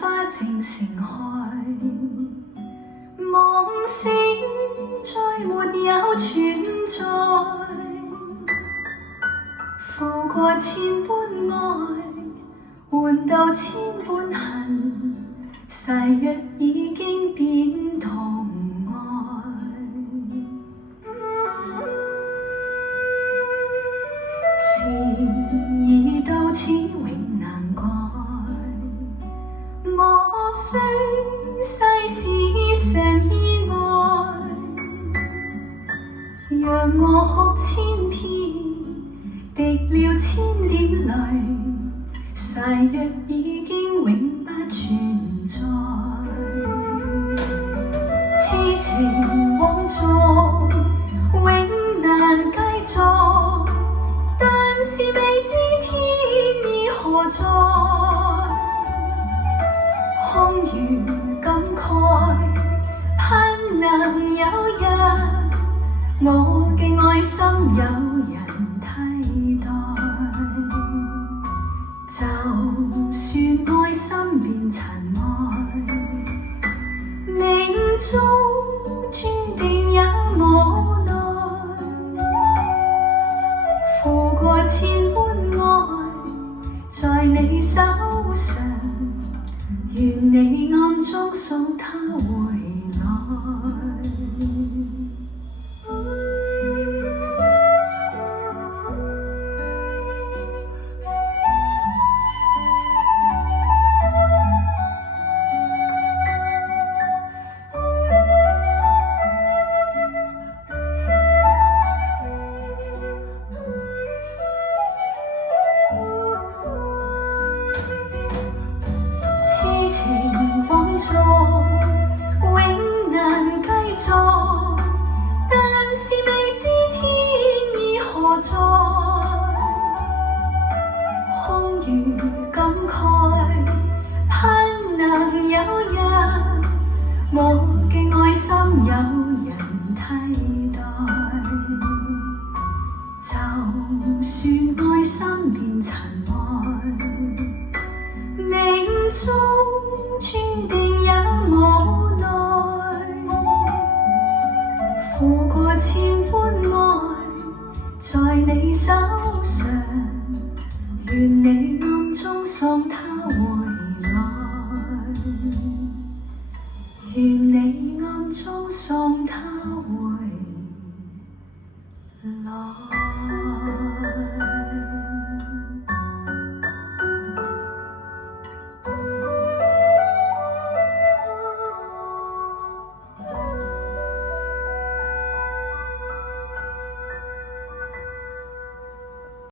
花正盛開，夢醒再沒有存在，負過千般愛，換到千般恨，誓約已經變同愛。事已到此永難改，莫非世事常意外，讓我哭千遍，滴了千點淚，誓約已經永不存在。痴情枉作，永難繼續，但是未知天意何在，空餘感慨，盼能有日我嘅愛心有人替代。就算愛心變塵埃，命中注定也無奈，負過千般愛，在你手上，願你暗中送他回來。情枉作，永難繼續，但是未知天意何在，空餘感慨，盼能有日我嘅愛心有人替代。就算愛心變塵埃，命中注定也無奈，負過千般愛，在你手上，願你暗中送他回來，願你暗中送他回來。